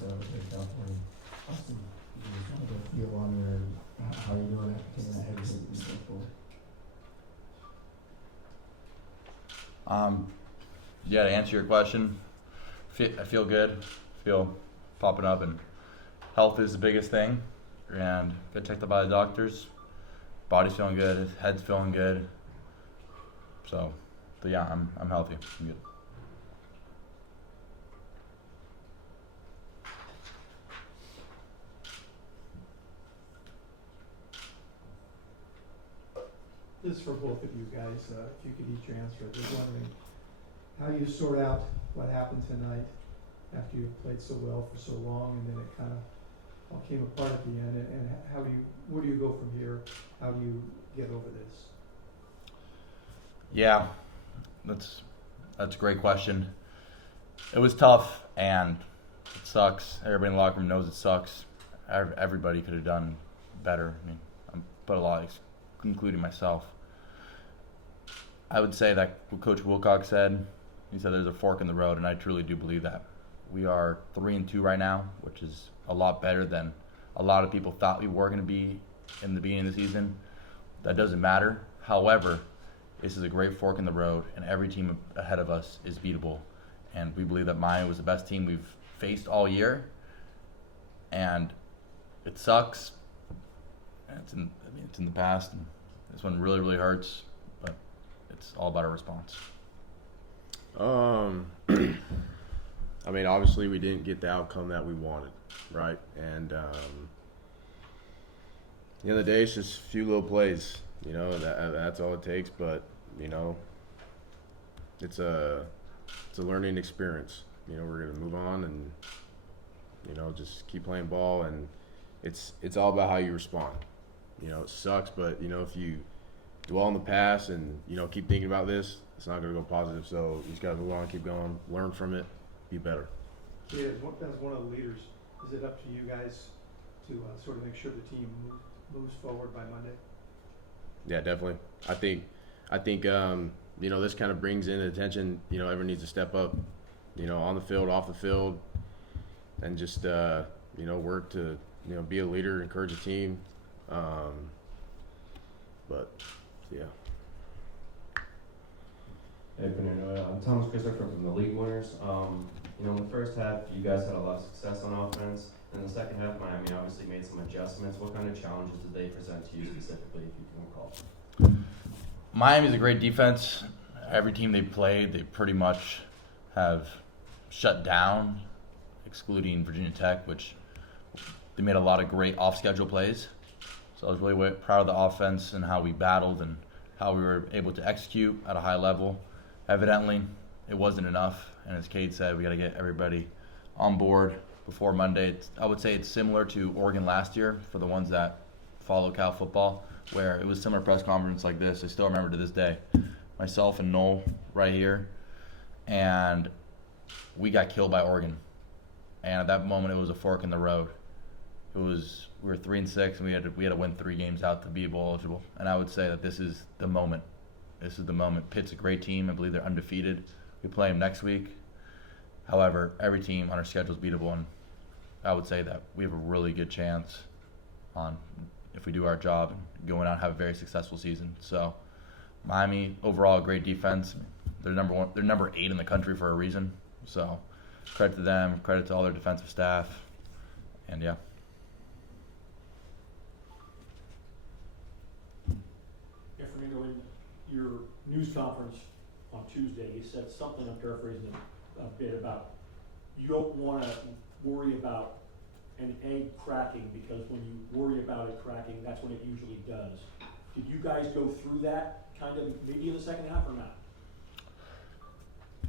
so they're definitely awesome. You just want to feel on your how you doing after taking that heavy hit and so forth. Yeah, to answer your question, I feel good. Feel popping up, and health is the biggest thing. And get checked out by the doctors. Body's feeling good. Head's feeling good. So yeah, I'm healthy. I'm good. This is for both of you guys, if you could each answer it. Just wondering how you sort out what happened tonight after you played so well for so long, and then it kind of all came apart at the end, and where do you go from here? How do you get over this? Yeah, that's a great question. It was tough, and it sucks. Everybody in the locker room knows it sucks. Everybody could have done better. I mean, but a lot, including myself. I would say that what Coach Wilcox said, he said there's a fork in the road, and I truly do believe that. We are 3-2 right now, which is a lot better than a lot of people thought we were going to be in the beginning of the season. That doesn't matter. However, this is a great fork in the road, and every team ahead of us is beatable. And we believe that Miami was the best team we've faced all year. And it sucks. It's in the past, and this one really, really hurts. But it's all about our response. I mean, obviously we didn't get the outcome that we wanted, right? And at the end of the day, it's just a few little plays. You know, that's all it takes. But you know, it's a learning experience. You know, we're gonna move on and you know just keep playing ball, and it's all about how you respond. You know, it sucks, but you know if you dwell in the past and you know keep thinking about this, it's not gonna go positive. So you just gotta move on, keep going, learn from it, be better. Yeah, as one of the leaders, is it up to you guys to sort of make sure the team moves forward by Monday? Yeah, definitely. I think you know this kind of brings in attention. You know, everyone needs to step up. You know, on the field, off the field, and just you know work to you know be a leader, encourage the team. But yeah. Hey Fernando, I'm Thomas Christopher from the League Winners. You know, in the first half, you guys had a lot of success on offense. In the second half, Miami obviously made some adjustments. What kind of challenges did they present to you specifically, if you can recall? Miami's a great defense. Every team they played, they pretty much have shut down, excluding Virginia Tech, which they made a lot of great off-schedule plays. So I was really proud of the offense and how we battled and how we were able to execute at a high level. Evidently, it wasn't enough, and as Cade said, we got to get everybody on board before Monday. I would say it's similar to Oregon last year for the ones that follow Cal football, where it was a similar press conference like this. I still remember to this day, myself and Noel right here, and we got killed by Oregon. And at that moment, it was a fork in the road. We were 3-6, and we had to win 3 games out to be bowl eligible. And I would say that this is the moment. This is the moment. Pitt's a great team. I believe they're undefeated. We play them next week. However, every team on our schedule is beatable, and I would say that we have a really good chance on if we do our job and going out and have a very successful season. So, Miami overall a great defense. They're number 1. They're number 8 in the country for a reason. So, credit to them. Credit to all their defensive staff. And yeah. Yeah, Fernando, in your news conference on Tuesday, you said something, I'm paraphrasing it a bit, about you don't want to worry about an egg cracking because when you worry about it cracking, that's when it usually does. Did you guys go through that kind of maybe in the second half or not?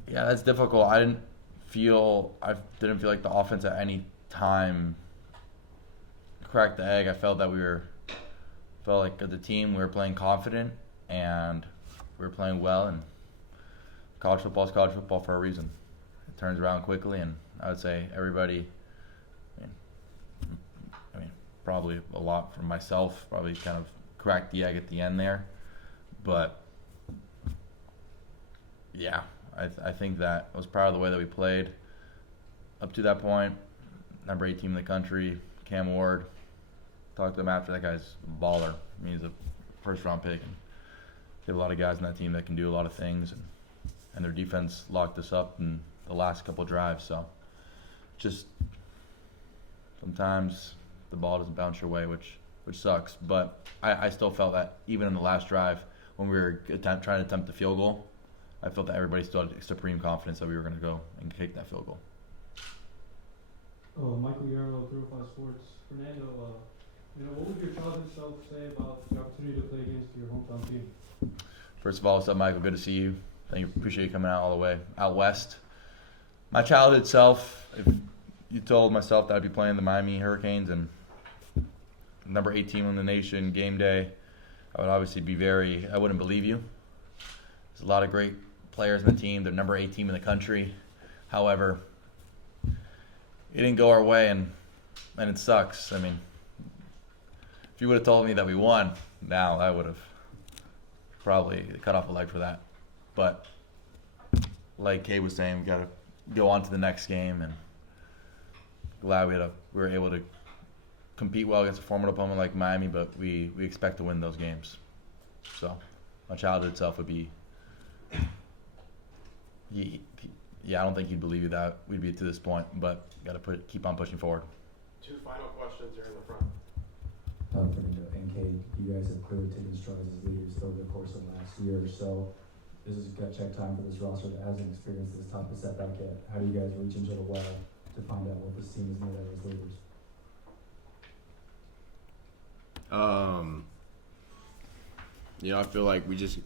Yeah, that's difficult. I didn't feel like the offense at any time cracked the egg. I felt that felt like as a team we were playing confident and we were playing well, and college football is college football for a reason. It turns around quickly, and I would say everybody, I mean probably a lot from myself, probably kind of cracked the egg at the end there. But yeah, I think that I was proud of the way that we played up to that point. number 8 team in the country, Cam Ward. Talked to him after. That guy's a baller. I mean, he's a first-round pick. And they have a lot of guys on that team that can do a lot of things, and their defense locked us up in the last couple drives. So just sometimes the ball doesn't bounce your way, which sucks. But I still felt that even in the last drive when we were trying to attempt the field goal, I felt that everybody still had supreme confidence that we were going to go and kick that field goal. Michael Yarrow, 305 Sports. Fernando, what would your childhood self say about the opportunity to play against your hometown team? First of all, what's up, Michael? Good to see you. Thank you. Appreciate you coming out all the way out west. My childhood self, if you told myself that I'd be playing the Miami Hurricanes and number 8 team in the nation game day, I would obviously be I wouldn't believe you. There's a lot of great players in the team. They're number 8 team in the country. However, it didn't go our way, and it sucks. I mean, if you would have told me that we won, now I would have probably cut off a leg for that. But like Cade was saying, we got to go on to the next game, and glad we were able to compete well against a formidable opponent like Miami, but we expect to win those games. So my childhood self would be, I don't think he'd believe you that we'd be to this point, but got to keep on pushing forward. 2 final questions here in the front. Fernando and Cade, you guys have clearly taken strides as leaders over the course of the last year or so. This is gut check time for this roster that hasn't experienced this type of setback yet. How do you guys reach into the well to find out what this team is made of as leaders? I feel like we just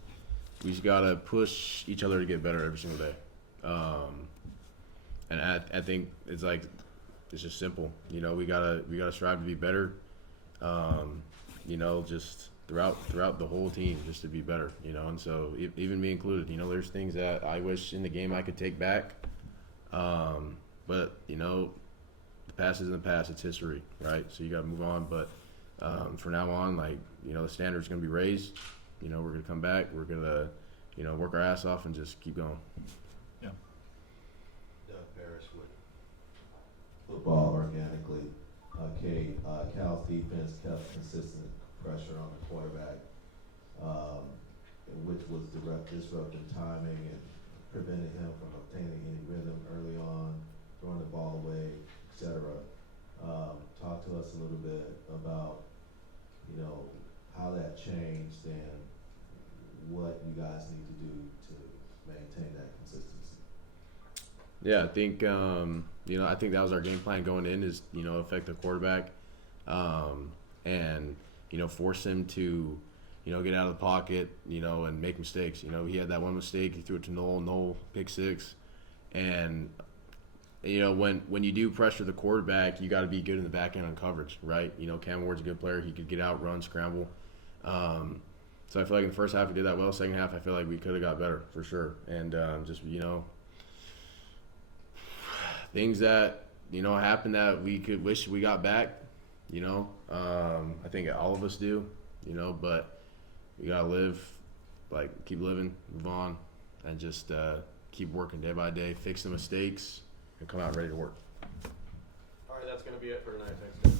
gotta push each other to get better every single day. And I think it's just simple. We gotta strive to be better. Just throughout the whole team, just to be better. And so even me included. There's things that I wish in the game I could take back. But the past isn't the past; it's history, right? So you gotta move on. But from now on, the standard's gonna be raised. We're gonna come back. We're gonna work our ass off and just keep going. Yeah. Doug Parrish with football organically. Cade, Cal's defense kept consistent pressure on the quarterback, which was disrupting timing and prevented him from obtaining any rhythm early on, throwing the ball away, etc. Talk to us a little bit about, how that changed and what you guys need to do to maintain that consistency. Yeah, I think I think that was our game plan going in is affect the quarterback, and force him to get out of the pocket and make mistakes. He had that one mistake. He threw it to Noel pick 6, and when you do pressure the quarterback, you got to be good in the back end on coverage, right? Cam Ward's a good player. He could get out, run, scramble. So I feel like in the first half we did that well. Second half I feel like we could have got better for sure. And just things that happened that we could wish we got back. I think all of us do. But we gotta live, keep living, move on, and just keep working day by day, fix the mistakes, and come out ready to work. All right, that's going to be it for tonight. Thanks, guys.